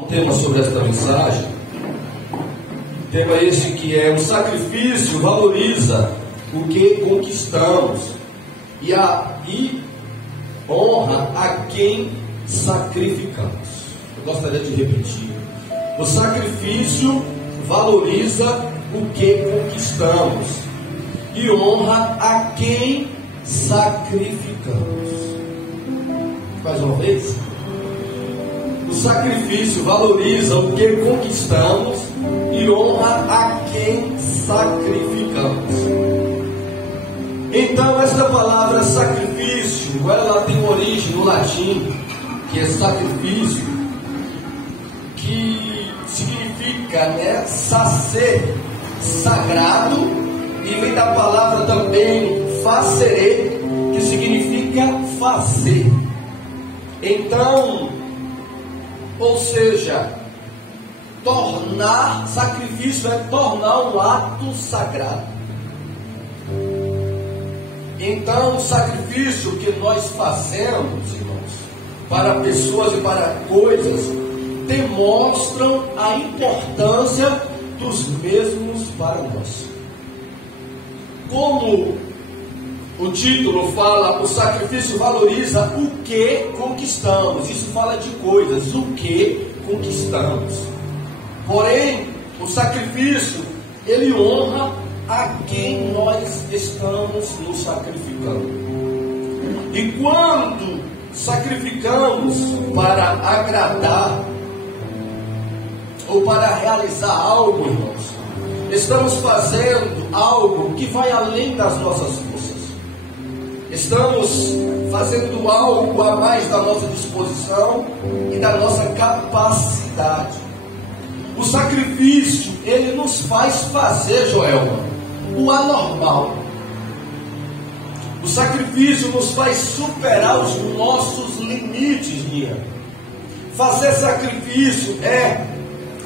Um tema sobre esta mensagem, tema esse que é: o sacrifício valoriza o que conquistamos e honra a quem sacrificamos. Eu gostaria de repetir: o sacrifício valoriza o que conquistamos e honra a quem sacrificamos. Mais uma vez: o sacrifício valoriza o que conquistamos e honra a quem sacrificamos. Então, esta palavra sacrifício, ela tem origem no latim, que é sacrifício, que significa sacer, sagrado, e vem da palavra também facere, que significa fazer. Então, ou seja, sacrifício é tornar um ato sagrado. Então, o sacrifício que nós fazemos, irmãos, para pessoas e para coisas, demonstram a importância dos mesmos para nós. Como o título fala, o sacrifício valoriza o que conquistamos. Isso fala de coisas, o que conquistamos. Porém, o sacrifício, ele honra a quem nós estamos nos sacrificando. E quando sacrificamos para agradar ou para realizar algo, irmãos, estamos fazendo algo que vai além das nossas forças. Estamos fazendo algo a mais da nossa disposição e da nossa capacidade. O sacrifício, ele nos faz fazer, Joelma, o anormal. O sacrifício nos faz superar os nossos limites, Nia. Fazer sacrifício é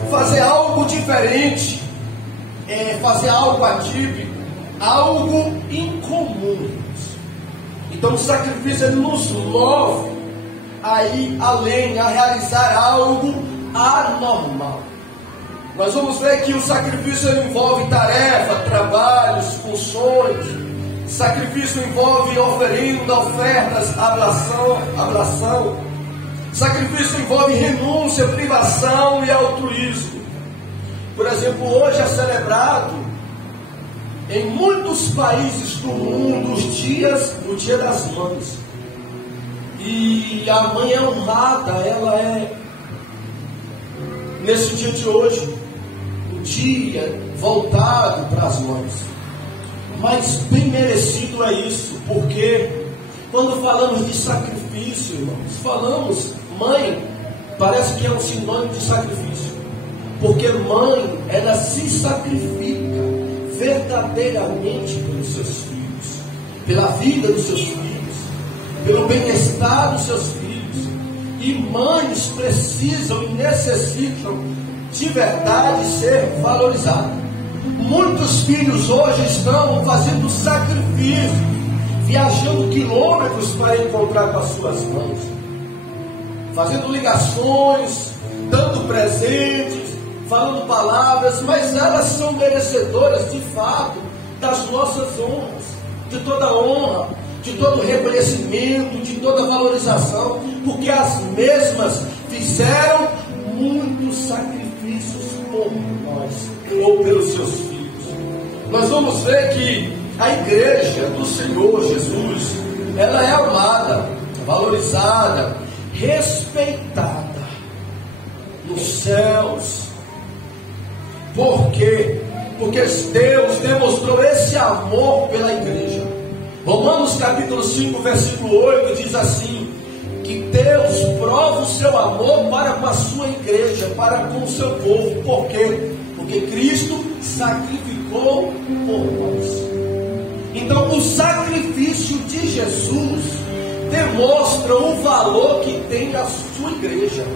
fazer algo diferente, é fazer algo atípico, algo incomum. Então o sacrifício, ele nos move a ir além, a realizar algo anormal. Nós vamos ver que o sacrifício, ele envolve tarefa, trabalhos, funções. Sacrifício envolve oferenda, ofertas, ablação. Sacrifício envolve renúncia, privação e altruísmo. Por exemplo, hoje é celebrado em muitos países do mundo o Dia das Mães. E a mãe é honrada, ela é, nesse dia de hoje, o dia voltado para as mães. Mas bem merecido é isso, porque quando falamos de sacrifício, irmãos, falamos mãe, parece que é um sinônimo de sacrifício. Porque mãe, ela se sacrifica verdadeiramente pelos seus filhos, pela vida dos seus filhos, pelo bem-estar dos seus filhos. E mães precisam e necessitam de verdade ser valorizadas. Muitos filhos hoje estão fazendo sacrifício, viajando quilômetros para encontrar com as suas mães, fazendo ligações, dando presentes, falando palavras, mas elas são merecedoras de fato das nossas honras, de toda honra, de todo reconhecimento, de toda valorização, porque as mesmas fizeram muitos sacrifícios por nós, ou pelos seus filhos. Nós vamos ver que a igreja do Senhor Jesus, ela é amada, valorizada, respeitada nos céus. Por quê? Porque Deus demonstrou esse amor pela igreja. Romanos capítulo 5, versículo 8 diz assim: que Deus prova o seu amor para com a sua igreja, para com o seu povo. Por quê? Porque Cristo sacrificou por nós. Então o sacrifício de Jesus demonstra o valor que tem a sua igreja.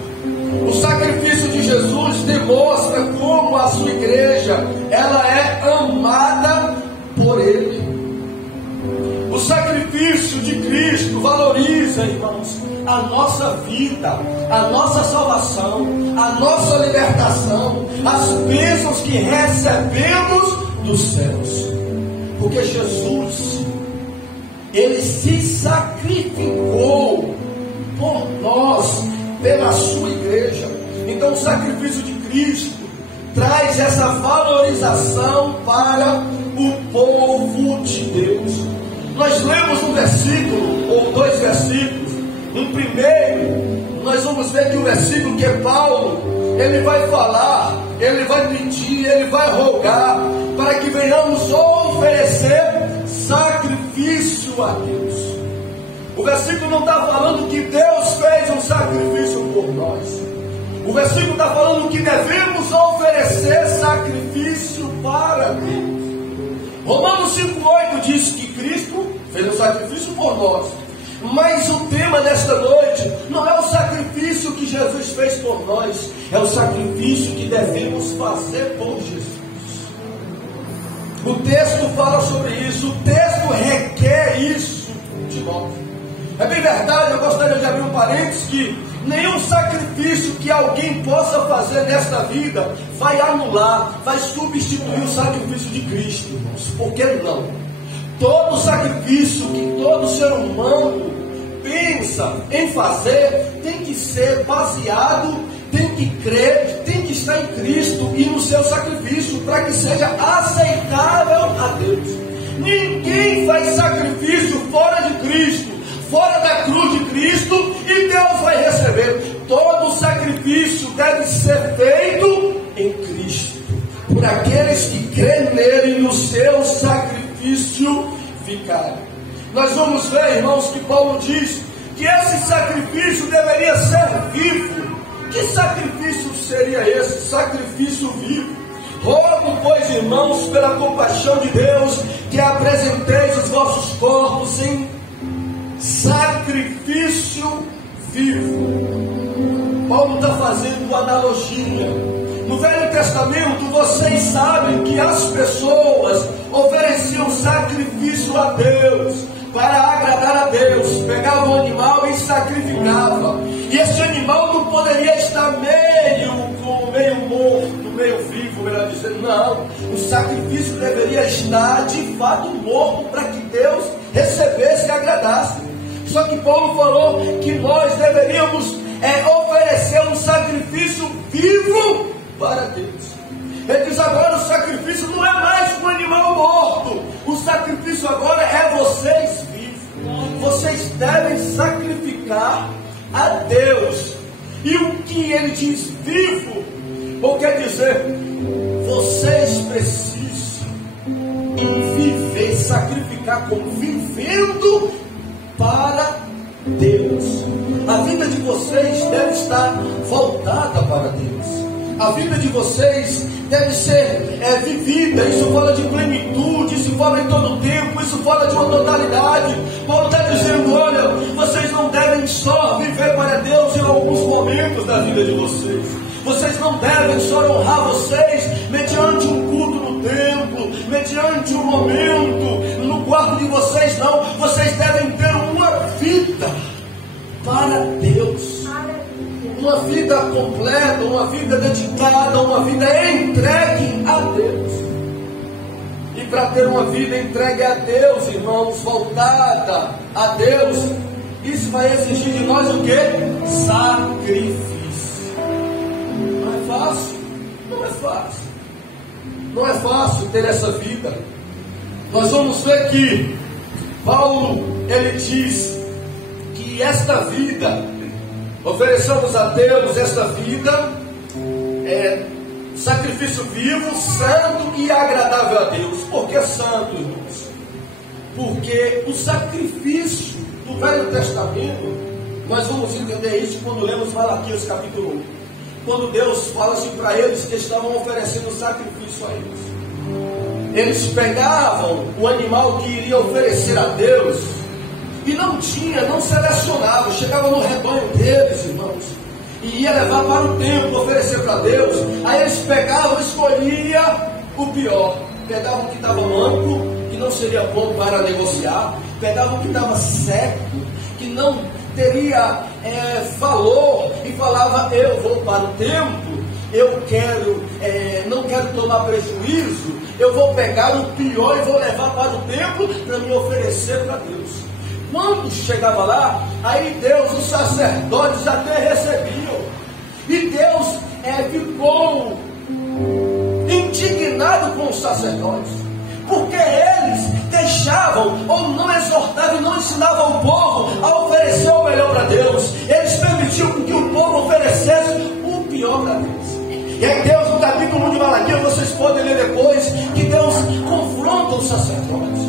O sacrifício de Jesus demonstra como a sua igreja, ela é amada por Ele. O sacrifício de Cristo valoriza, irmãos, a nossa vida, a nossa salvação, a nossa libertação, as bênçãos que recebemos dos céus. Porque Jesus, Ele se sacrificou por nós, pela sua igreja. Então o sacrifício de Cristo traz essa valorização para o povo de Deus. Nós lemos um versículo, ou dois versículos. No primeiro, nós vamos ver que o versículo que é Paulo, ele vai falar, ele vai pedir, ele vai rogar, para que venhamos oferecer sacrifício a Deus. O versículo não está falando que Deus fez um sacrifício por nós. O versículo está falando que devemos oferecer sacrifício para Deus. Romanos 5,8 diz que Cristo fez um sacrifício por nós. Mas o tema desta noite não é o sacrifício que Jesus fez por nós, é o sacrifício que devemos fazer por Jesus. O texto fala sobre isso, o texto requer isso de nós. É bem verdade, eu gostaria de abrir um parênteses, que nenhum sacrifício que alguém possa fazer nesta vida vai anular, vai substituir o sacrifício de Cristo, irmãos. Por que não? Todo sacrifício que todo ser humano pensa em fazer tem que ser baseado, tem que crer, tem que estar em Cristo e no seu sacrifício, para que seja aceitável a Deus. Ninguém faz sacrifício fora de Cristo, fora da cruz de Cristo, e Deus vai receber. Todo sacrifício deve ser feito em Cristo, por aqueles que creem nele, no seu sacrifício vicário. Nós vamos ver, irmãos, que Paulo diz que esse sacrifício deveria ser vivo. Que sacrifício seria esse? Sacrifício vivo. Rogo, pois, irmãos, pela compaixão de Deus, que apresenteis os vossos corpos em sacrifício vivo. Paulo está fazendo uma analogia. No Velho Testamento, vocês sabem que as pessoas ofereciam sacrifício a Deus, para agradar a Deus. Pegavam o animal e sacrificavam. E esse animal não poderia estar meio morto, meio vivo, melhor dizendo. Não, o sacrifício deveria estar de fato morto, para que Deus recebesse e agradasse. Só que Paulo falou que nós deveríamos oferecer um sacrifício vivo para Deus. Ele diz agora: o sacrifício não é mais um animal morto, o sacrifício agora é vocês vivos. Vocês devem sacrificar a Deus. E o que ele diz vivo, ou quer dizer, vocês precisam viver, sacrificar como vivendo para Deus. A vida de vocês deve estar voltada para Deus. A vida de vocês deve ser vivida. Isso fala de plenitude, isso fala em todo o tempo, isso fala de uma totalidade. Paulo está dizendo: olha, vocês não devem só viver para Deus em alguns momentos da vida de vocês. Vocês não devem só honrar vocês mediante um culto no templo, mediante um momento no quarto de vocês, não. Vocês devem ter uma vida para Deus. Uma vida completa, uma vida dedicada, uma vida entregue a Deus. E para ter uma vida entregue a Deus, irmãos, voltada a Deus, isso vai exigir de nós o quê? Sacrifício. Não é fácil? Não é fácil. Não é fácil ter essa vida. Nós vamos ver que Paulo, ele diz que esta vida, ofereçamos a Deus esta vida, sacrifício vivo, santo e agradável a Deus. Por que santo, irmãos? Porque o sacrifício do Velho Testamento, nós vamos entender isso quando lemos Malaquias capítulo 1. Quando Deus fala assim para eles que estavam oferecendo sacrifício a eles. Eles pegavam o animal que iria oferecer a Deus, e não selecionava, chegava no rebanho deles, irmãos, e ia levar para o templo, oferecer para Deus. Aí eles pegavam, escolhia o pior, pegavam o que estava manco, que não seria bom para negociar, pegavam o que estava seco, que não teria falou e falava: eu vou para o templo, eu quero, não quero tomar prejuízo, eu vou pegar o pior e vou levar para o templo para me oferecer para Deus. Quando chegava lá, aí Deus, os sacerdotes até recebiam, e Deus ficou indignado com os sacerdotes, porque eles deixavam ou não exortavam e não ensinavam o povo a oferecer o melhor para Deus. Eles permitiam que o povo oferecesse o pior para Deus. E aí Deus, no capítulo 1 de Malaquias, vocês podem ler depois, que Deus confronta os sacerdotes.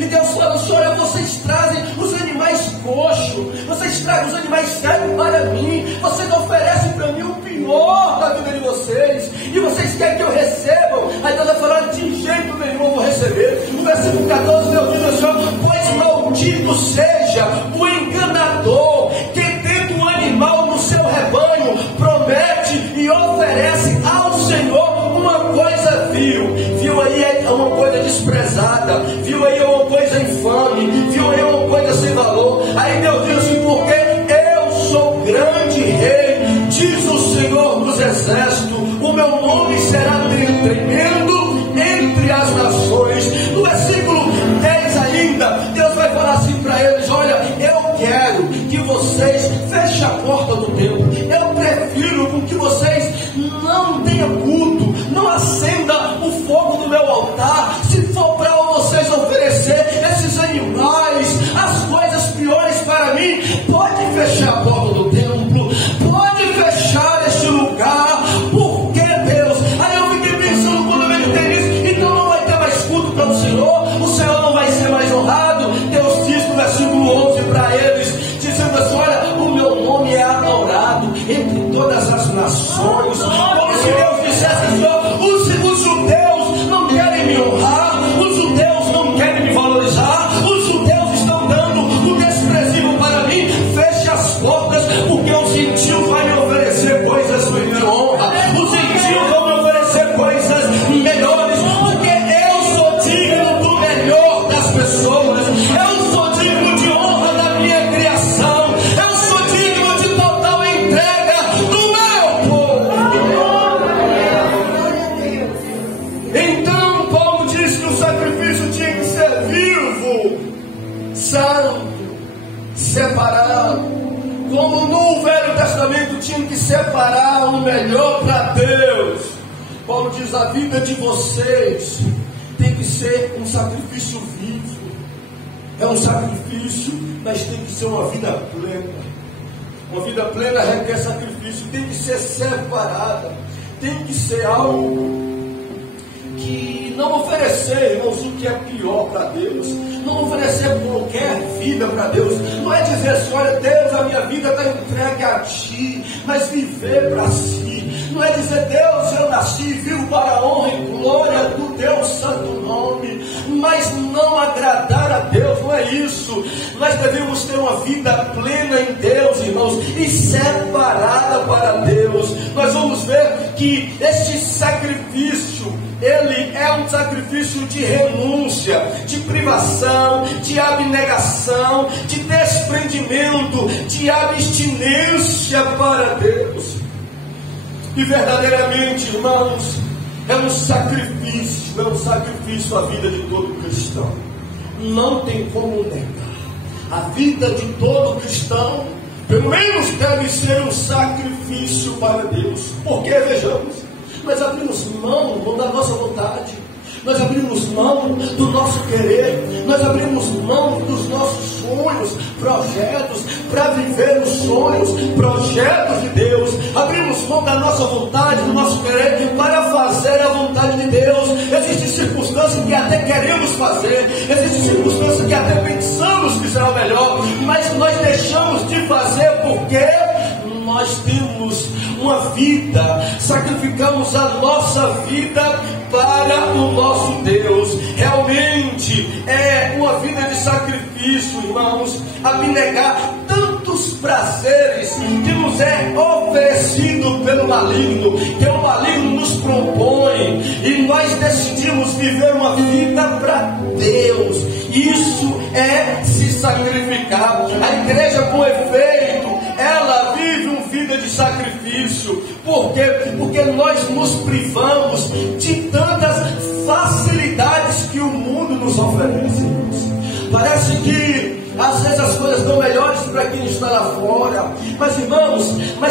E Deus fala: Senhor, vocês trazem os animais coxos, vocês trazem os animais cegos para mim, vocês oferecem para mim o pior da vida de vocês, e vocês querem que eu receba. Aí Deus vai falar: de jeito nenhum eu vou receber. No versículo 14, Deus diz assim: pois maldito seja o enganador que, tendo um animal no seu rebanho, promete e oferece ao Senhor uma coisa vil. Viu aí uma coisa desprezada, viu aí uma coisa infame, viu aí uma coisa sem valor. Aí Deus diz assim: porque eu sou grande rei, diz o Senhor dos exércitos, o meu nome será tremendo entre as nações. No versículo 10 ainda, Deus vai falar assim para eles: olha, eu quero que vocês fechem a porta do templo, eu prefiro com que vocês não tenham culto, não acenda o fogo do meu altar. Se for para vocês oferecer esses animais, as coisas piores para mim, pode fechar a porta do templo, pode fechar este lugar. Porque Deus, aí eu fiquei pensando quando eu meditei nisso, então não vai ter mais culto para o Senhor não vai ser mais honrado. Deus diz no versículo 11 para eles, dizendo assim: olha, o meu nome é adorado entre todas as nações. Como se Deus dissesse assim: os judeus não querem me honrar, os judeus não querem me valorizar, os judeus estão dando o desprezível para mim. Feche as portas, porque os gentios vão me oferecer coisas de honra, os gentios vão me oferecer coisas melhores, porque eu sou digno do melhor das pessoas, eu sou digno de honra da minha criação, eu sou digno de total entrega do meu povo. Então Paulo diz que o sacrifício tinha que ser vivo, santo, separado, como no Velho Testamento tinha que separar o melhor para Deus. Paulo diz: a vida de vocês tem que ser um sacrifício vivo. É um sacrifício, mas tem que ser uma vida plena. Uma vida plena requer sacrifício, tem que ser separada, tem que ser algo que não oferecer, irmãos, o que é pior para Deus, não oferecer qualquer vida para Deus. Não é dizer assim: olha, Deus, a minha vida está entregue a Ti, mas viver para Si. Não é dizer: Deus, eu nasci e vivo para a honra e glória do Teu santo nome, mas não agradar a Deus. Não é isso. Nós devemos ter uma vida plena em Deus, irmãos, e separada para Deus. Nós vamos ver que este sacrifício, ele é um sacrifício de renúncia, de privação, de abnegação, de desprendimento, de abstinência para Deus. E verdadeiramente, irmãos, é um sacrifício a vida de todo cristão. Não tem como negar. A vida de todo cristão, pelo menos, deve ser um sacrifício para Deus. Porque, vejamos, nós abrimos mão da nossa vontade, nós abrimos mão do nosso querer, nós abrimos mão dos nossos sonhos, projetos, para viver os sonhos, projetos de Deus. Abrimos mão da nossa vontade, do nosso querer, para fazer a vontade de Deus. Existem circunstâncias que até queremos fazer, existem circunstâncias que até pensamos que será melhor, mas nós deixamos de fazer porque nós temos uma vida, sacrificamos a nossa vida para o nosso Deus. Realmente é uma vida de sacrifício, irmãos, abnegar tantos prazeres que nos é oferecido pelo maligno, que o maligno nos propõe, e nós decidimos viver uma vida para Deus. Isso é se sacrificar. A igreja, com efeito, ela vive uma vida de sacrifício. Por quê? Porque nós nos privamos de tantas facilidades que o mundo nos oferece. Parece que às vezes as coisas estão melhores para quem está lá fora. Mas irmãos,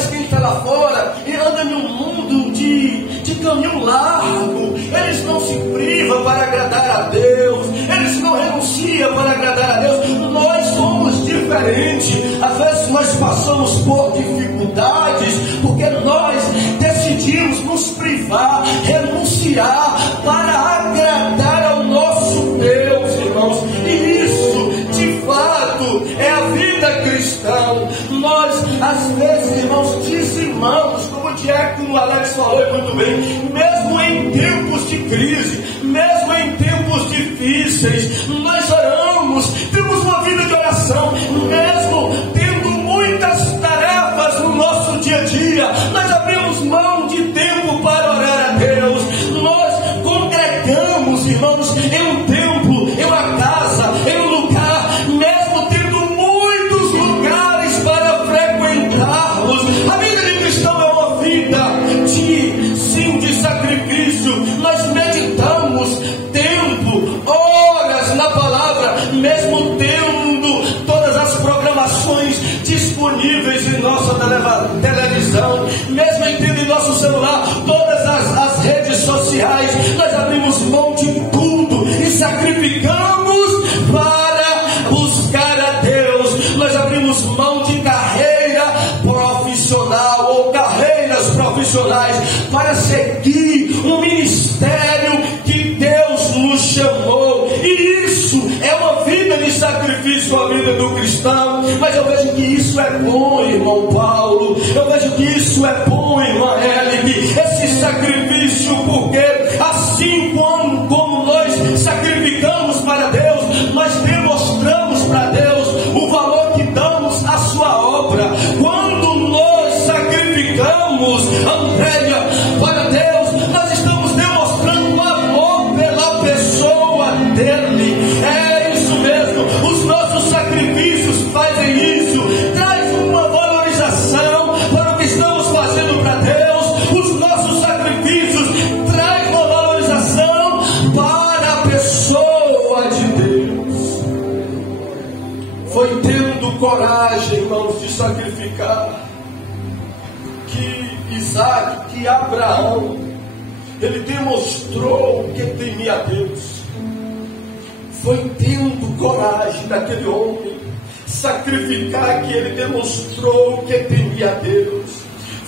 quem está lá fora e anda em um mundo de caminho largo. Eles não se privam para agradar a Deus, eles não renunciam para agradar a Deus. Nós somos diferentes. Às vezes nós passamos por dificuldades porque nós decidimos nos privar, renunciar para agradar ao nosso Deus, irmãos. E isso, de fato, é a vida cristã. Nós, às vezes, irmãos, dizimamos, como o diácono Alex falou muito bem, mesmo em tempos de crise, mesmo em tempos difíceis, nós oramos, temos uma vida de oração, mesmo tendo muitas tarefas no nosso dia a dia, nós abrimos mão de tempo para orar a Deus. Nós congregamos, irmãos, em um templo, em uma casa, em um lugar, mesmo tendo muitos lugares para frequentarmos. A vida de cristão é uma vida de sacrifício. Nós meditamos tempo, horas na palavra, mesmo tendo todas as programações disponíveis em nossa televisão, mesmo tendo em nosso celular todas as redes sociais. Nós abrimos mão de tudo e sacrificamos para buscar a Deus. Nós abrimos mão de carreira profissional ou carreiras profissionais para seguir um ministério que Deus nos chamou. E isso é uma vida de sacrifício, a vida do cristão. Mas eu vejo que isso é bom, irmão Paulo. Eu vejo que isso é bom, irmã Helen, esse sacrifício, porque assim como nós sacrificamos para Deus, nós demonstramos para Deus o valor que damos à sua obra. Quando nós sacrificamos, Andréia, para Deus, nós estamos demonstrando amor pela pessoa dele. É isso mesmo, os nossos sacrifícios fazem isso, traz uma valorização para o que estamos fazendo para Deus. Os nossos sacrifícios traz uma valorização para a pessoa de Deus. Foi tendo coragem, irmãos, de sacrificar que Abraão, ele demonstrou que temia a Deus. Foi tendo coragem daquele homem sacrificar que ele demonstrou que temia a Deus.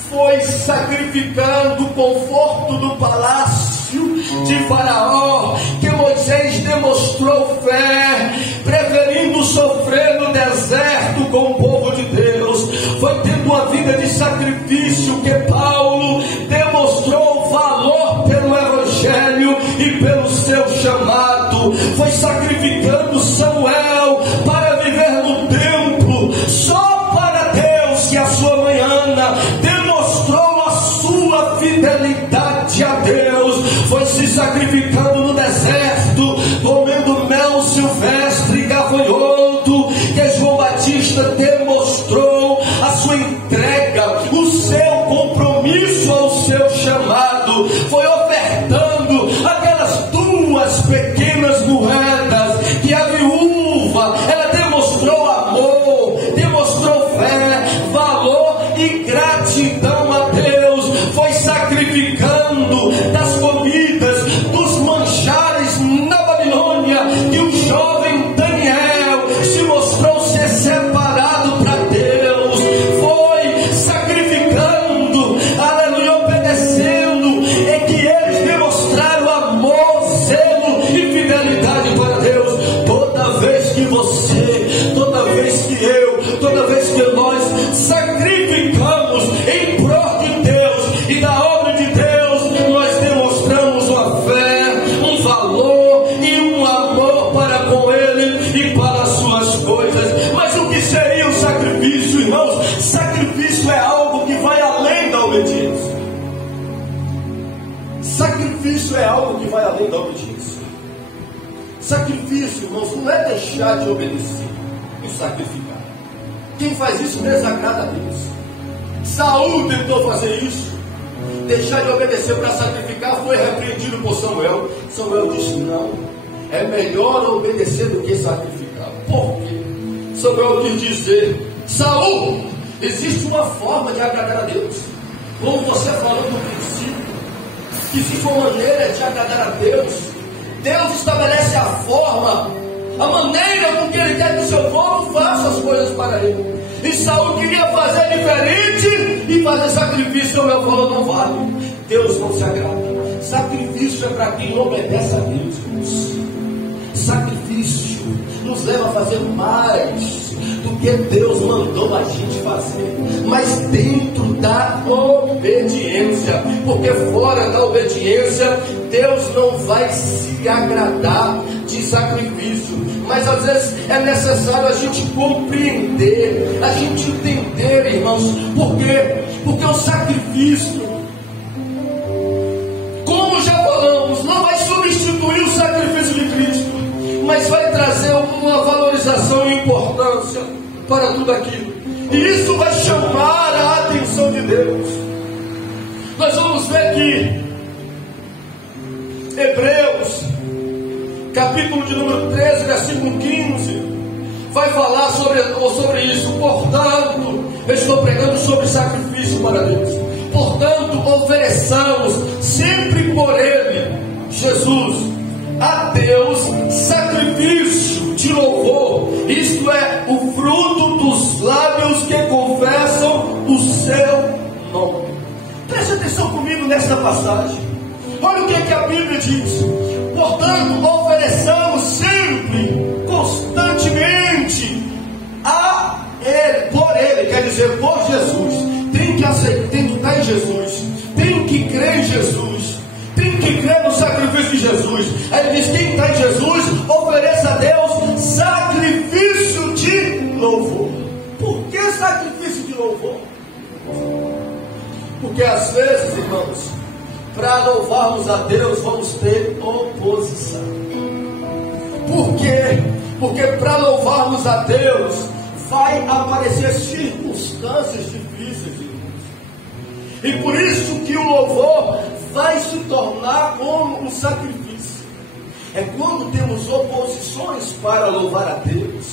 Foi sacrificando o conforto do palácio de Faraó que Moisés demonstrou fé, preferindo sofrer no deserto com o povo de Deus. Foi tendo uma vida de sacrifício que Paulo demonstrou valor pelo Evangelho e pelo seu chamado. Foi sacrificando Samuel para viver no templo só para Deus, e a sua mãe Ana demonstrou a sua fidelidade a Deus. Foi se sacrificando no deserto, comendo mel silvestre e gafanhoto, que João Batista demonstrou a sua entrega, o seu compromisso ao seu chamado. Foi ofertando aquelas duas pequenas moedas que a viúva, ela demonstrou amor, demonstrou fé, valor e gratidão a Deus. Foi sacrificando das comidas, dos manjares na Babilônia, que o jovem Daniel se mostrou ser separado para Deus. Foi sacrificando, aleluia, obedecendo, e que eles demonstraram amor, zelo e fidelidade para Deus. Toda vez que você, toda vez que eu, toda vez que nós sacrificamos em prol de Deus e da obra de Deus, nós demonstramos uma fé, um valor e um amor para com Ele e para as suas coisas. Mas o que seria o sacrifício, irmãos? Sacrifício é algo que vai além da obediência. Sacrifício é algo que vai além da obediência. Sacrifício, irmãos, não é deixar de obedecer e sacrificar. Quem faz isso desagrada a Deus. Saul tentou fazer isso, deixar de obedecer para sacrificar, foi repreendido por Samuel. Samuel disse: não, é melhor obedecer do que sacrificar. Por quê? Samuel quis dizer: Saul, existe uma forma de agradar a Deus, como você falou no princípio, que existe uma maneira de agradar a Deus. Deus estabelece a forma, a maneira com que Ele quer que o seu povo faça as coisas para Ele. E Saul queria fazer diferente e fazer sacrifício. Samuel falou: não vale, Deus não se agrada. Sacrifício é para quem obedece a Deus, irmãos. Sacrifício nos leva a fazer mais do que Deus mandou a gente fazer, mas dentro da obediência, porque fora da obediência Deus não vai se agradar de sacrifício. Mas às vezes é necessário a gente compreender, a gente entender, irmãos. Por quê? Porque o sacrifício, como já falamos, não vai substituir o sacrifício de Cristo, mas vai trazer uma valorização e importância para tudo aquilo. E isso vai chamar a atenção de Deus. Nós vamos ver aqui Hebreus, capítulo de número 13, versículo 15, vai falar sobre isso. Portanto, eu estou pregando sobre sacrifício para Deus. Portanto, ofereçamos sempre por Ele, Jesus, a Deus, sacrifício de louvor, isto é, o fruto dos lábios que confessam o seu nome. Preste atenção comigo nesta passagem. Olha o que a Bíblia diz. Portanto, ofereçamos sempre, constantemente, a Ele, por Ele, quer dizer, por Jesus. Tem que aceitar, tem que estar em Jesus, tem que crer em Jesus, tem que crer no sacrifício de Jesus. Aí ele diz: quem está em Jesus, ofereça a Deus sacrifício de louvor. Por que sacrifício de louvor? Porque às vezes, irmãos, para louvarmos a Deus, vamos ter oposição. Por quê? Porque para louvarmos a Deus, vai aparecer circunstâncias difíceis, irmãos. E por isso que o louvor vai se tornar como um sacrifício. É quando temos oposições para louvar a Deus,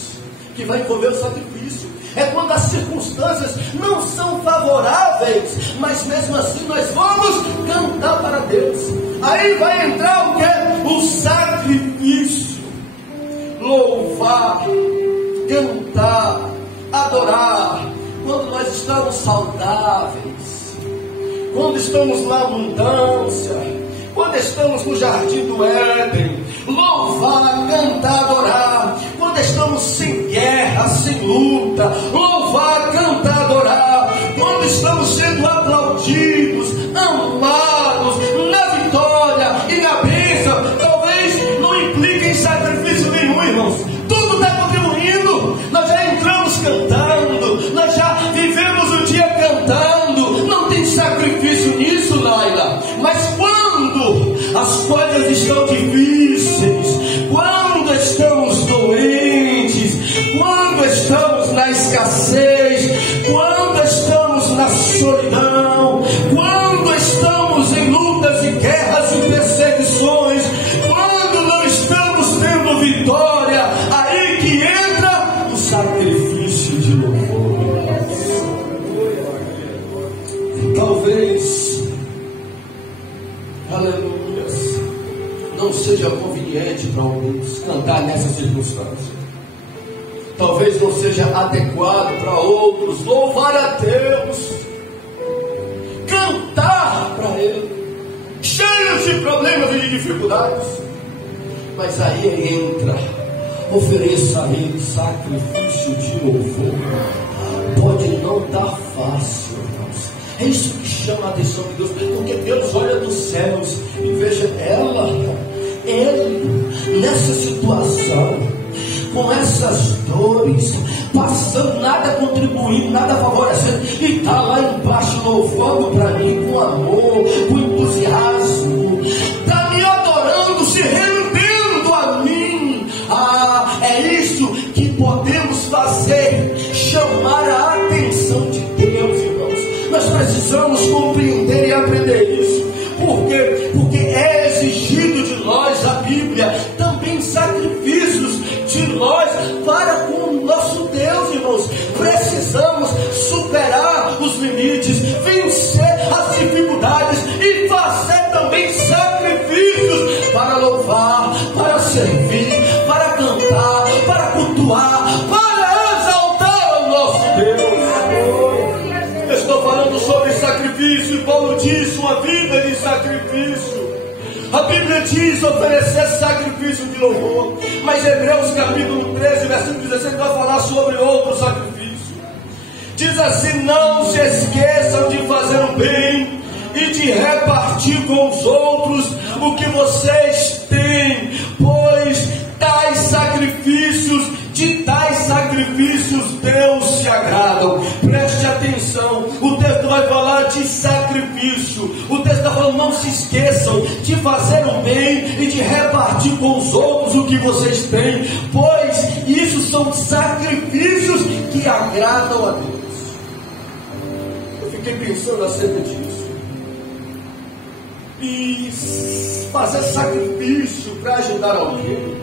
que vai envolver o sacrifício. É quando as circunstâncias não são favoráveis, mas mesmo assim nós vamos cantar para Deus. Aí vai entrar o que? O sacrifício. Louvar, cantar, adorar. Quando nós estamos saudáveis, quando estamos na abundância, quando estamos no jardim do Éden, louvar, cantar, adorar. Quando estamos sem guerra, sem luta, louvar, cantar, adorar. Quando estamos sendo aplaudidos, amados, na vitória e na bênção, talvez não implique em sacrifício nenhum, irmãos. Tudo está contribuindo. Nós já entramos cantando, nós já vivemos o dia cantando. Não tem sacrifício nisso, Laila. Mas quando as coisas estão difíceis, quando estamos doentes, quando estamos na escassez, quando estamos na solidão, quando estamos em lutas e guerras e perseguições, quando não estamos tendo vitória, aí que entra o sacrifício de louvor. Talvez, aleluia, não seja conveniente para alguns cantar nessa circunstância. Talvez não seja adequado para outros louvar a Deus, cantar para Ele, cheios de problemas e de dificuldades. Mas aí entra, ofereça a Ele sacrifício de louvor. Pode não estar fácil, irmãos. É isso que chama a atenção de Deus, porque Deus olha dos céus e veja Ele nessa situação, com essas dores, passando, nada contribuindo, nada favorecendo, e está lá embaixo louvando para mim com amor, com entusiasmo, está me adorando, se rendendo a mim. É isso que podemos fazer, chamar de fazer também sacrifícios para louvar, para servir, para cantar, para cultuar, para exaltar o nosso Deus. Eu estou falando sobre sacrifício, e Paulo diz uma vida de sacrifício. A Bíblia diz oferecer sacrifício de louvor, mas Hebreus capítulo 13, versículo 16 vai falar sobre outro sacrifício. Diz assim: não se esqueçam de fazer o bem e de repartir com os outros o que vocês têm, pois de tais sacrifícios Deus se agradam. Preste atenção, o texto vai falar de sacrifício. O texto está falando: não se esqueçam de fazer o bem e de repartir com os outros o que vocês têm, pois isso são sacrifícios que agradam a Deus. Eu fiquei pensando acerca disso. E fazer sacrifício para ajudar alguém.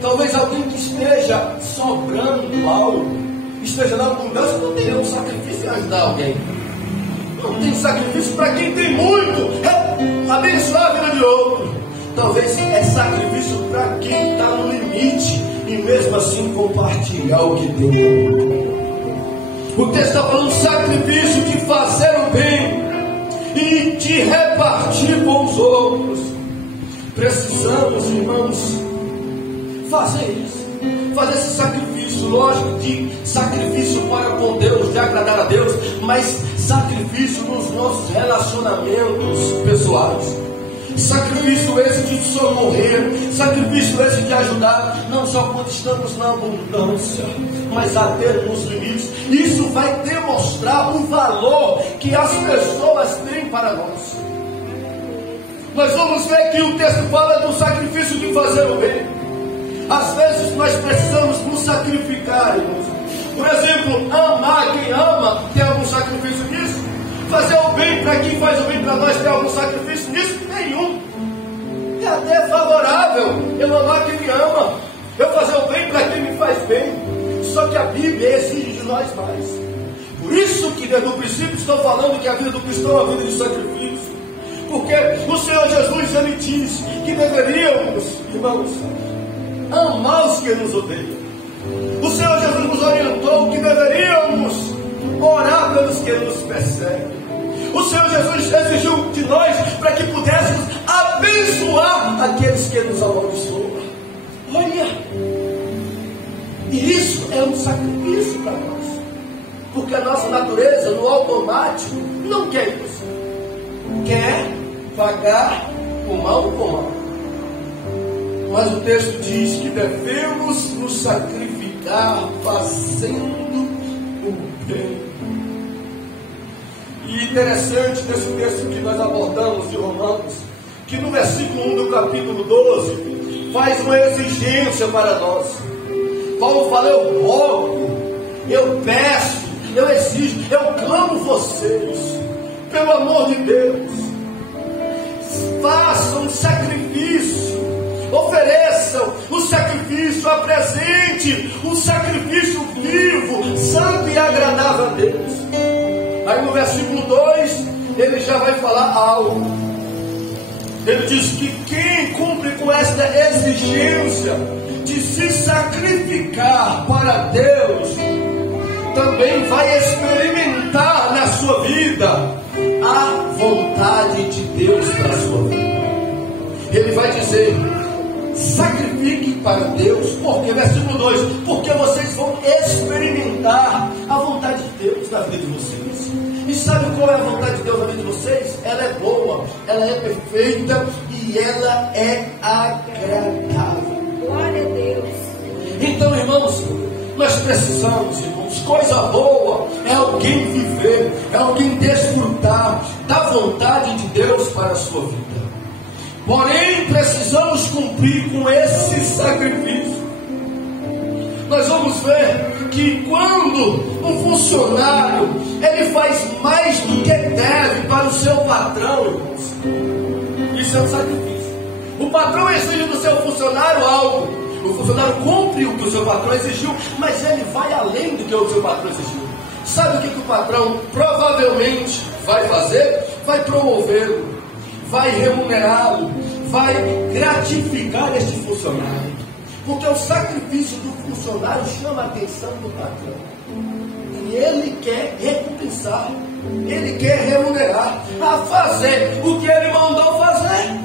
Talvez alguém que esteja sobrando algo, esteja na abundância, não tenha um sacrifício em ajudar alguém. Não tem sacrifício para quem tem muito, abençoar a vida de outro. Talvez é sacrifício para quem está no limite e mesmo assim compartilhar o que tem. O texto está falando sacrifício de fazer o bem e de repartir com os outros. Precisamos, irmãos, fazer isso, fazer esse sacrifício, lógico, de sacrifício para com Deus, de agradar a Deus, mas sacrifício nos nossos relacionamentos pessoais, sacrifício esse de socorrer, sacrifício esse de ajudar, não só quando estamos na abundância, mas até nos limites. Isso vai demonstrar o valor que as pessoas têm para nós. Nós vamos ver que o texto fala do sacrifício de fazer o bem. Às vezes nós precisamos nos sacrificar, irmãos. Por exemplo, amar quem ama, tem algum sacrifício nisso? Fazer o bem para quem faz o bem para nós, tem algum sacrifício nisso? Nenhum. É até favorável eu amar quem me ama, eu fazer o bem para quem me faz bem. Só que a Bíblia exige de nós mais. Por isso que desde o princípio estou falando que a vida do cristão é uma vida de sacrifício. Porque o Senhor Jesus, Ele diz que deveríamos, irmãos, amar os que nos odeiam. O Senhor Jesus nos orientou que deveríamos orar pelos que nos perseguem. O Senhor Jesus exigiu de nós para que pudéssemos abençoar aqueles que nos amaldiçoam. Olha, e isso é um sacrifício para nós, porque a nossa natureza, no automático, não quer isso. Quer pagar o mal com mal. Mas o texto diz que devemos nos sacrificar fazendo o bem. E interessante nesse texto que nós abordamos de Romanos, que no versículo 1 do capítulo 12, faz uma exigência para nós. Paulo fala: eu rogo, eu peço, eu exijo, eu clamo vocês, pelo amor de Deus, façam um sacrifício, ofereçam o sacrifício, apresente um sacrifício vivo, santo e agradável a Deus. Aí no versículo 2, ele já vai falar algo. Ele diz que quem cumpre com esta exigência de se sacrificar para Deus, também vai experimentar na sua vida a vontade de Deus para a sua vida. Ele vai dizer: sacrifique para Deus, porque, versículo 2, porque vocês vão experimentar a vontade de Deus na vida de vocês. E sabe qual é a vontade de Deus na vida de vocês? Ela é boa, ela é perfeita e ela é agradável. Glória a Deus. Então, irmãos, nós precisamos, irmãos, coisa boa é alguém viver, é alguém desfrutar da vontade de Deus para a sua vida. Porém, precisamos cumprir com esse sacrifício. Nós vamos ver que quando um funcionário ele faz mais do que deve para o seu patrão, irmãos, isso é um sacrifício. O patrão exige do seu funcionário algo, o funcionário cumpre o que o seu patrão exigiu, mas ele vai além do que o seu patrão exigiu. Sabe o que o patrão provavelmente vai fazer? vai promovê-lo, vai remunerá-lo, vai gratificar este funcionário. Porque o sacrifício do funcionário chama a atenção do patrão. E ele quer recompensar, ele quer remunerar, a fazer o que ele mandou fazer.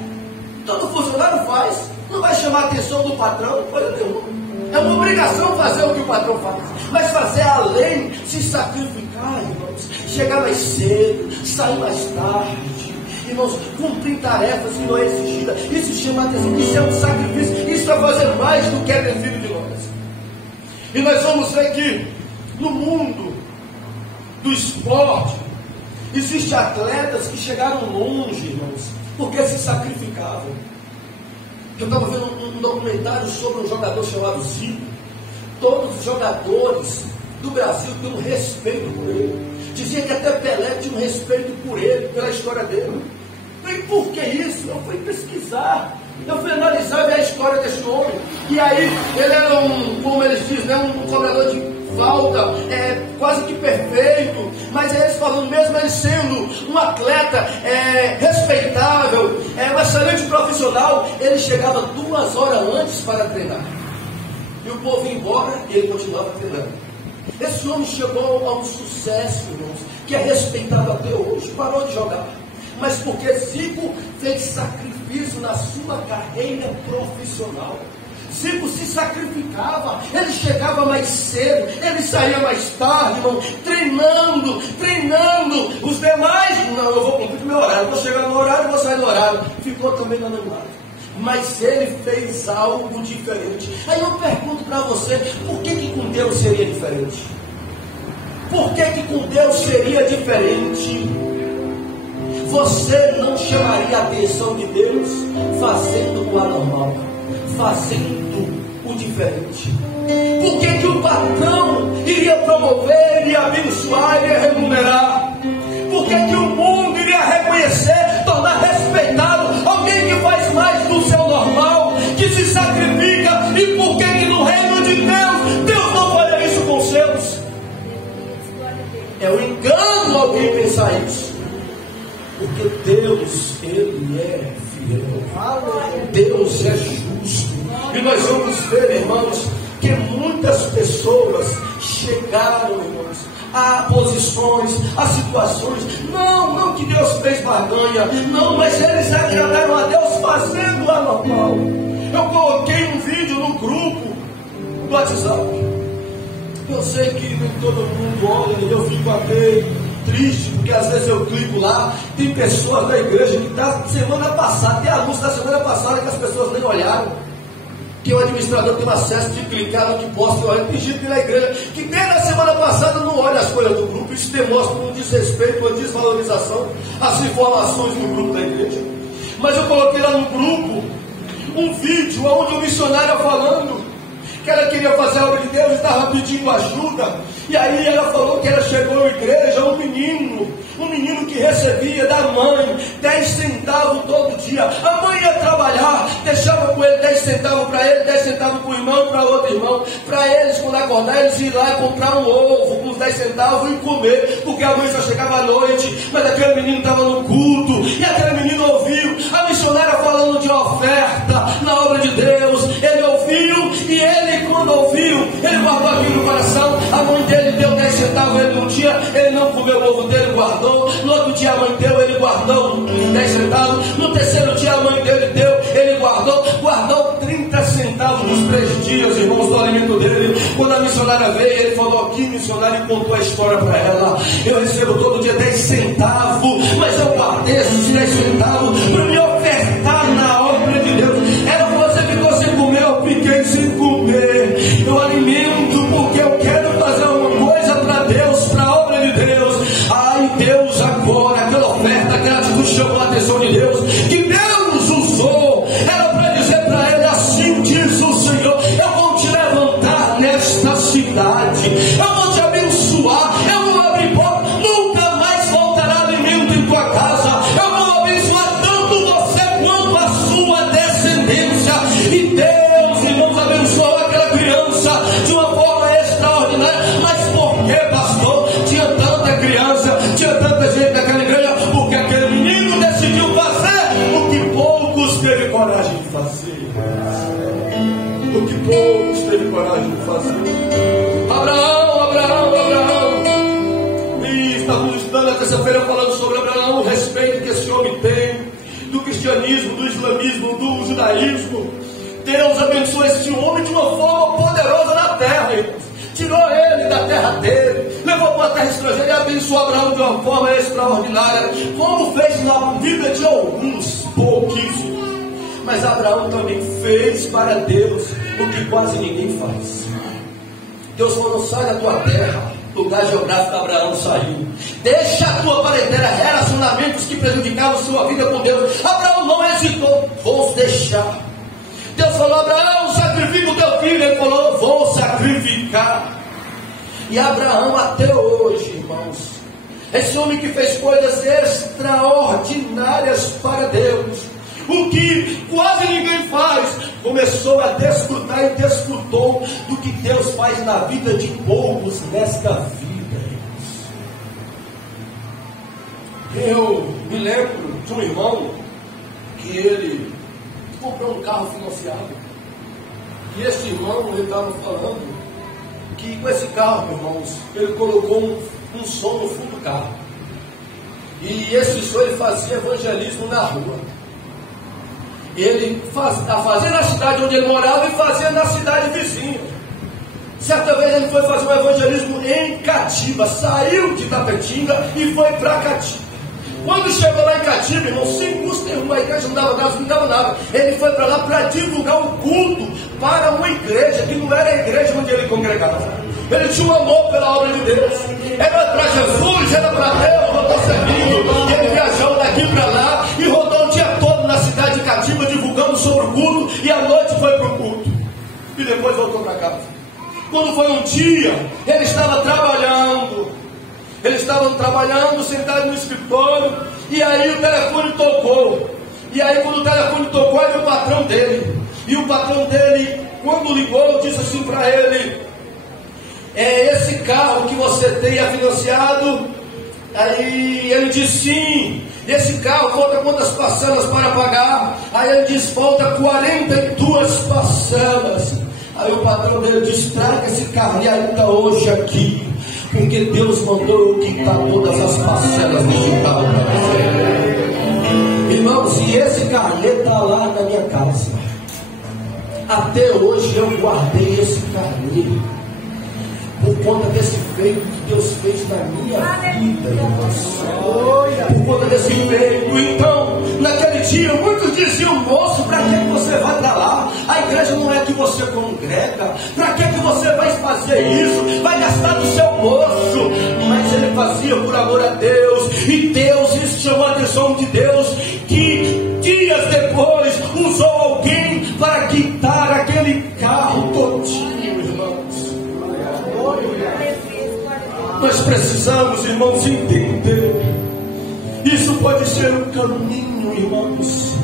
Todo funcionário faz, não vai chamar a atenção do patrão, coisa nenhuma. É uma obrigação fazer o que o patrão faz, mas fazer além, se sacrificar, irmãos, chegar mais cedo, sair mais tarde, irmãos, cumprir tarefas que não é exigida, isso chama a atenção, isso é um sacrifício, isso é fazer mais do que é devido de nós. E nós vamos ver que no mundo do esporte existem atletas que chegaram longe, irmãos, porque se sacrificavam. Eu estava vendo um documentário sobre um jogador chamado Zico. Todos os jogadores do Brasil têm um respeito por ele. Dizia que até Pelé tinha um respeito por ele, pela história dele. E por que isso? Eu fui pesquisar, eu fui analisar a história desse homem. E aí, ele era como eles dizem, né, um cobrador de falta, quase que perfeito. Mas eles falando, mesmo ele sendo um atleta respeitável, um excelente profissional, ele chegava 2 horas antes para treinar. E o povo ia embora e ele continuava treinando. Esse homem chegou a um sucesso, irmãos, que é respeitado até hoje. Parou de jogar, mas porque Zico fez sacrifício na sua carreira profissional. Zico se sacrificava, ele chegava mais cedo, ele saía mais tarde, irmão, treinando. Os demais, não, eu vou cumprir o meu horário, vou chegar no horário, vou sair no horário. Ficou também no anonimato. Mas ele fez algo diferente. Aí eu pergunto para você, por que com Deus seria diferente? Por que com Deus seria diferente? Você não chamaria a atenção de Deus fazendo o anormal, fazendo o diferente. Por que o patrão iria promover, iria abençoar, iria remunerar? Por que o mundo iria reconhecer, tornar respeitado alguém que faz mais do seu normal, que se sacrifica? E por que no reino de Deus, Deus não faria isso com os seus? É um engano alguém pensar isso. Porque Deus, Ele é fiel. Deus é justo. E nós vamos ver, irmãos, que muitas pessoas chegaram, irmãos, a posições, a situações, não que Deus fez barganha, não, mas eles agradaram a Deus fazendo a normal. Eu coloquei um vídeo no grupo do WhatsApp. Eu sei que nem todo mundo olha, eu fico até triste, porque às vezes eu clico lá, tem pessoas da igreja que da semana passada, tem anúncio da semana passada que as pessoas nem olharam, que o administrador tem acesso de clicar no que posta, olha, tem gente na igreja que desde a semana passada não olha as coisas do grupo. Isso demonstra um desrespeito, uma desvalorização às informações do grupo da igreja. Mas eu coloquei lá no grupo um vídeo onde o missionário falando que ela queria fazer a obra de Deus, estava pedindo ajuda, e aí ela falou que ela chegou na igreja, um menino que recebia da mãe 10 centavos todo dia. A mãe ia trabalhar, deixava com ele 10 centavos para ele, 10 centavos para o irmão, para outro irmão, para eles quando acordar, eles iam lá e comprar um ovo com os 10 centavos e comer, porque a mãe só chegava à noite. Mas aquele menino estava no culto, e aquele menino ouviu a missionária falando de oferta na obra de Deus. Ele ouviu, e ele, quando ouviu, ele guardou aquilo no coração. A mãe dele deu 10 centavos, ele não tinha, ele não comeu o ovo dele, guardou. No outro dia a mãe deu, ele guardou 10 centavos. No terceiro dia a mãe dele deu, ele guardou 30 centavos nos 3 dias, irmãos, do alimento dele. Quando a missionária veio, ele falou aqui, missionário, e contou a história para ela. Eu recebo todo dia 10 centavos, mas eu guardei esses 10 centavos para me ofertar na obra de Deus. Era você ficou sem comer, eu fiquei sem comer. Eu alimento porque eu quero fazer uma coisa para Deus, para a obra de Deus. Ai, Deus, agora, aquela oferta, aquela atitude chamou a atenção de Deus, que Deus usou, era para dizer para ele: assim diz o Senhor, eu vou te levantar nesta cidade, eu vou te abençoar, eu vou abrir porta, nunca mais faltará alimento em tua casa, eu vou abençoar fazer o que poucos teve coragem de fazer. Abraão. E estávamos estudando na terça-feira falando sobre Abraão, o respeito que esse homem tem do cristianismo, do islamismo, do judaísmo. Deus abençoou esse homem de uma forma poderosa na terra, irmãos. Tirou ele da terra dele, levou para a terra estrangeira e abençoou Abraão de uma forma extraordinária, como fez na vida de alguns, pouquíssimos. Mas Abraão também fez para Deus o que quase ninguém faz. Deus falou: sai da tua terra, lugar geográfico que Abraão saiu. Deixa a tua parentela, relacionamentos que prejudicavam sua vida com Deus. Abraão não hesitou: vou deixar. Deus falou: Abraão, sacrifica o teu filho. Ele falou: vou sacrificar. E Abraão até hoje, irmãos, esse homem que fez coisas extraordinárias para Deus, o que quase ninguém faz, começou a desfrutar e desfrutou do que Deus faz na vida de poucos nesta vida, irmãos. Eu me lembro de um irmão que ele comprou um carro financiado. E esse irmão, ele estava falando que com esse carro, irmãos, ele colocou um som no fundo do carro. E esse som ele fazia evangelismo na rua. Ele fazia na cidade onde ele morava e fazia na cidade vizinha. Certa vez ele foi fazer um evangelismo em Catiba, saiu de Tapetinga e foi para Catiba. Quando chegou lá em Catiba, irmão, sem custo nenhum, a igreja não dava nada. Ele foi para lá para divulgar um culto para uma igreja que não era a igreja onde ele congregava. Ele tinha um amor pela obra de Deus. Era para Jesus, era para Deus, rodou servindo. Ele viajou daqui para lá e rodou o dia todo na cidade de Catiba divulgando sobre o culto. E à noite foi para o culto. E depois voltou para casa. Quando foi um dia, ele estava trabalhando. Eles estavam trabalhando, sentados no escritório, e aí o telefone tocou. E aí quando o telefone tocou, era o patrão dele. E o patrão dele, quando ligou, disse assim para ele: é esse carro que você tem financiado? Aí ele disse: sim. Esse carro, falta quantas parcelas para pagar? Aí ele disse: falta 42 parcelas. Aí o patrão dele disse: traga esse carro e ainda hoje aqui, porque Deus mandou eu quitar todas as parcelas desse carro para você. Irmãos, e esse carnê está lá na minha casa. Até hoje eu guardei esse carnê, por conta desse feito que Deus fez na minha vida, irmãos. Por conta desse feito. Então, naquele dia, muitos diziam: moço, para que você vai para lá? A igreja não é que você congrega. Para que você vai fazer isso? Vai gastar do seu bolso. Mas ele fazia por amor a Deus. E Deus, isso chamou a atenção de Deus, que dias depois usou alguém para quitar aquele carro todinho, irmãos. Nós precisamos, irmãos, entender. Isso pode ser um caminho, irmãos,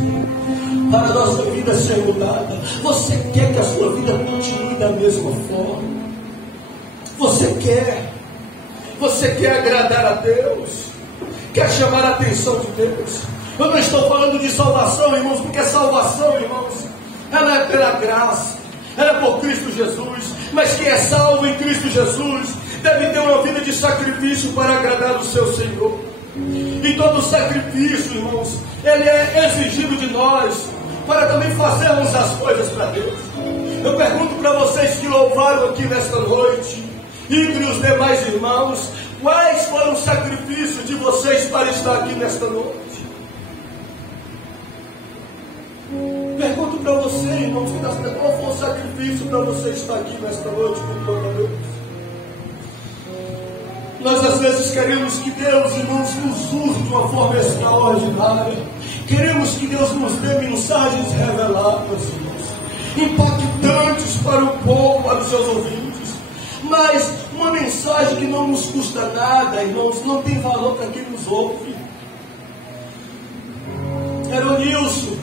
para a nossa vida ser mudada. Você quer que a sua vida continue da mesma forma? Você quer agradar a Deus? Quer chamar a atenção de Deus? Eu não estou falando de salvação, irmãos, porque salvação, irmãos, ela é pela graça, ela é por Cristo Jesus. Mas quem é salvo em Cristo Jesus deve ter uma vida de sacrifício para agradar o seu Senhor. E todo sacrifício, irmãos, ele é exigido de nós para também fazermos as coisas para Deus. Eu pergunto para vocês que louvaram aqui nesta noite, e para os demais irmãos, quais foram os sacrifícios de vocês para estar aqui nesta noite? Pergunto para você, irmãos, qual foi o sacrifício para você estar aqui nesta noite com toda a Deus? Nós às vezes queremos que Deus, irmãos, nos use de uma forma extraordinária. Queremos que Deus nos dê mensagens reveladas, irmãos, impactantes para o povo, para os seus ouvintes. Mas uma mensagem que não nos custa nada, irmãos, não tem valor para quem nos ouve. Era o Nilson.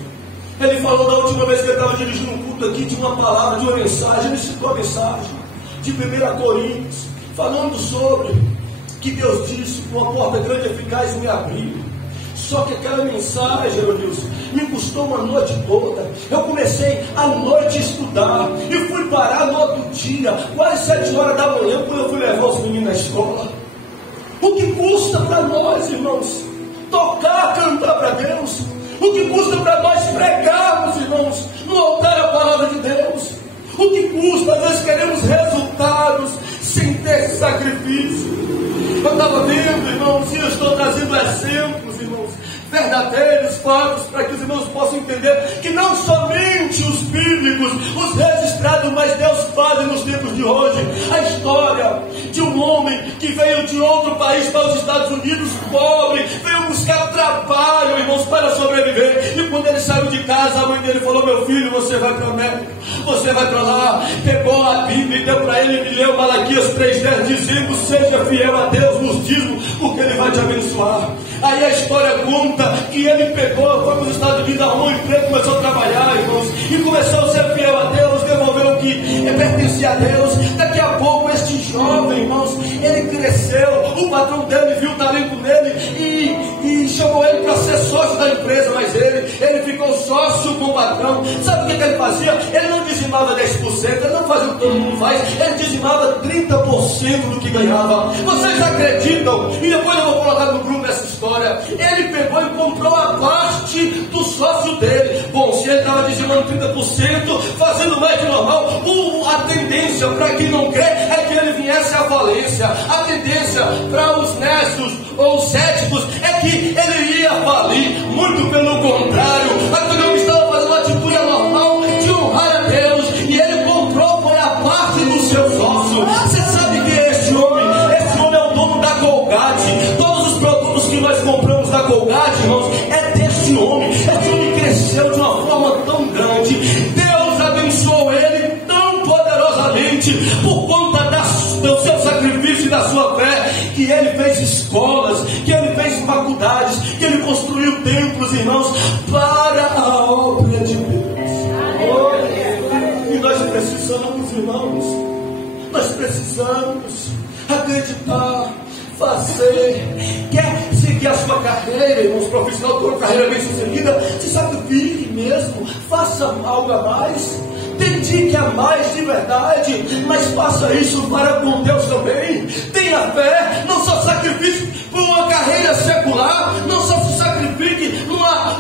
Ele falou da última vez que ele estava dirigindo um culto aqui, de uma palavra, de uma mensagem. Ele citou a mensagem de 1 Coríntios, falando sobre que Deus disse: uma porta grande e eficaz me abriu. Só que aquela mensagem, Eronilson, me custou uma noite toda. Eu comecei à noite a estudar e fui parar no outro dia, quase 7 horas da manhã, quando eu fui levar os meninos na escola. O que custa para nós, irmãos, tocar, cantar para Deus? O que custa para nós pregarmos, irmãos, no altar a palavra de Deus? O que custa? Às vezes queremos resultados sem ter sacrifício. Eu estava vendo, irmãos, e eu estou trazendo exemplos, irmãos, verdadeiros, fatos, para que os irmãos possam entender que não somente os bíblicos, os registrados, mas Deus faz nos tempos de hoje. A história de um homem que veio de outro país para os Estados Unidos, pobre, veio buscar trabalho, irmãos, para sobreviver. E quando ele saiu de casa, a mãe dele falou: meu filho, você vai para a América, você vai para lá. Pegou a Bíblia e deu para ele, e leu Malaquias 3:10, dizendo: seja fiel a Deus nos dízimos, porque Ele vai te abençoar. Aí a história conta que ele pegou, foi para os Estados Unidos, arrumou um emprego, começou a trabalhar, irmãos, e começou a ser fiel a Deus, devolveu o que pertencia a Deus. Daqui a pouco este jovem, irmãos, ele cresceu, o patrão dele viu o talento nele e chamou ele para ser sócio da empresa, mas ele ficou sócio com o patrão. Sabe o que ele fazia? Ele não dizimava 10%, ele não fazia o que todo mundo faz, ele dizimava 30% do que ganhava. Vocês acreditam? E depois eu vou colocar no grupo essa história. Ele pegou e comprou a parte do sócio dele. Bom, se ele estava dizimando 30%, fazendo mais de normal, a tendência para quem não crê é que ele viesse à falência. A tendência para os necios ou céticos é que ele ia falir. Muito pelo contrário, aquele homem estava fazendo uma atitude anormal de honrar a Deus, e ele comprou foi a parte do seu sócio. Você sabe quem é esse homem? Esse homem é o dono da Colgate. Todos os produtos que nós compramos da Colgate, irmãos, é desse homem. Esse homem cresceu de uma forma tão grande. Deus abençoou ele tão poderosamente por conta do seu sacrifício e da sua fé, que ele fez escolas, que ele fez faculdades, que ele construiu templos, irmãos, para a obra de Deus. E nós precisamos, irmãos, nós precisamos acreditar, fazer. Quer seguir a sua carreira, irmãos, profissional, ter uma carreira bem sucedida, se sacrifique mesmo, faça algo a mais, dedique a mais de verdade, mas faça isso para com Deus também. Tenha fé, não só sacrifique por uma carreira secular, não só se sacrifique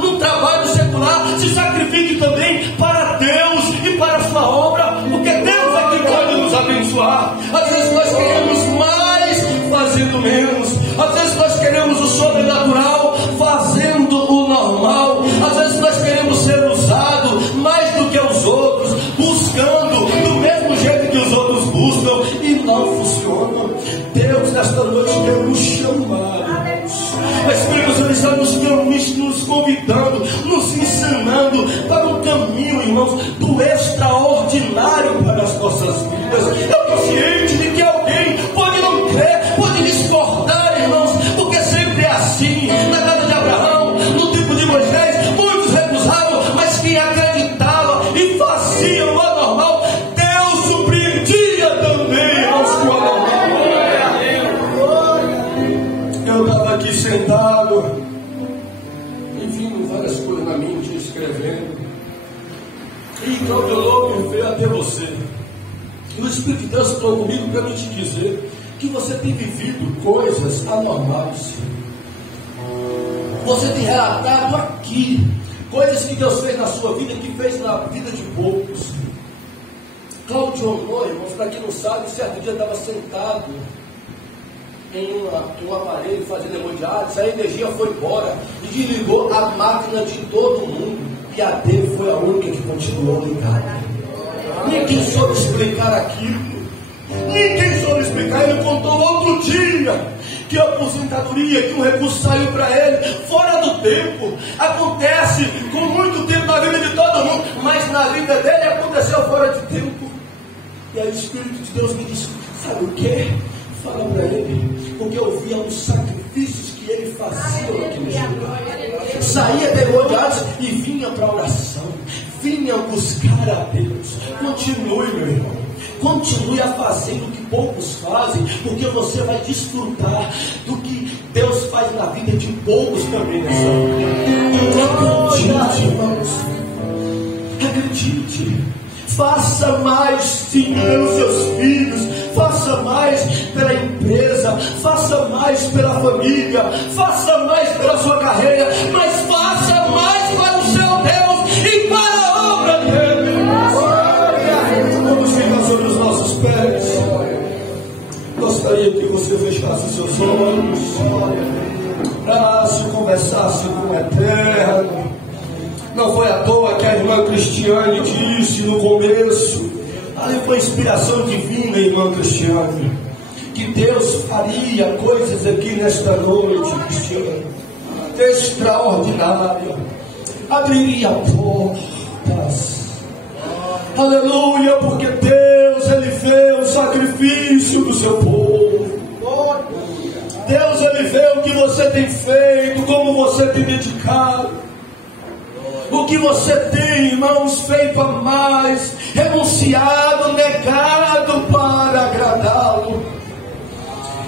num trabalho secular, se sacrifique também para Deus e para a sua obra, porque Deus é quem pode nos abençoar. Às vezes nós queremos mais fazendo menos, às vezes nós queremos o sobrenatural fazendo o normal, às vezes nós queremos ser usados mais do que os outros, buscando do mesmo jeito que os outros buscam, e não funciona. Deus nesta noite quer nos chamar. O Espírito Santo está nos convidando, nos ensinando para um caminho, irmãos, do extraordinário para as nossas vidas. Eu estou ciente de que alguém pode não crer, pode discordar, irmãos, porque sempre é assim. Na casa de Abraão, no tempo de Moisés, muitos recusaram, mas quem acreditava e fazia o anormal, Deus surpreendia também, irmãos, com o anormal. Eu estava aqui sentado, vindo várias coisas na mente, escrevendo, e Cláudio Lobo veio até você, e o Espírito de Deus falou comigo para me te dizer que você tem vivido coisas anormais. Você tem relatado aqui coisas que Deus fez na sua vida, que fez na vida de poucos. Cláudio Lobo, irmãos, para quem não sabe, certo dia estava sentado em um aparelho fazendo hemodiálise, a energia foi embora e desligou a máquina de todo mundo, e a dele foi a única que continuou ligada. Ninguém soube explicar aquilo, ninguém soube explicar. Ele contou outro dia que a aposentadoria, que o recurso saiu para ele fora do tempo. Acontece com muito tempo na vida de todo mundo, mas na vida dele aconteceu fora de tempo. E aí o Espírito de Deus me disse: sabe o que? Fala para ele, porque eu via os sacrifícios que ele fazia aqui nesse lugar. Saía de hemodiálise e vinha para a oração, vinha buscar a Deus. Continue, meu irmão, Continue a fazer o que poucos fazem, porque você vai desfrutar do que Deus faz na vida de poucos também nessa vida. Acredite, irmãos. Acredite. Faça mais sim pelos seus filhos, faça mais pela empresa, faça mais pela família, faça mais pela sua carreira, mas faça mais para o seu Deus e para a obra dele. Vamos ficar sobre os nossos pés. Gostaria que você fechasse seus olhos, orasse, conversasse com o Eterno. Não foi à toa que a irmã Cristiane disse no começo, ali foi inspiração divina, irmã Cristiane, que Deus faria coisas aqui nesta noite, Cristiane, extraordinária, abriria portas, aleluia, porque Deus, Ele vê o sacrifício do seu povo, Deus, Ele vê o que você tem feito, como você tem dedicado, o que você tem, irmãos, feito a mais, renunciado, negado para agradá-lo.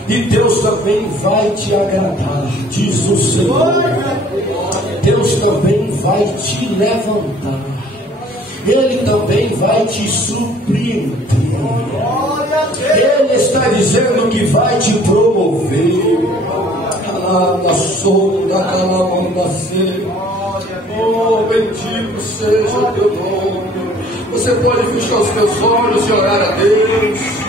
E Deus também vai te agradar, diz o Senhor. Deus também vai te levantar. Ele também vai te surpreender. Ele está dizendo que vai te promover. Oh, bendito seja o teu nome. Você pode fechar os teus olhos e orar a Deus.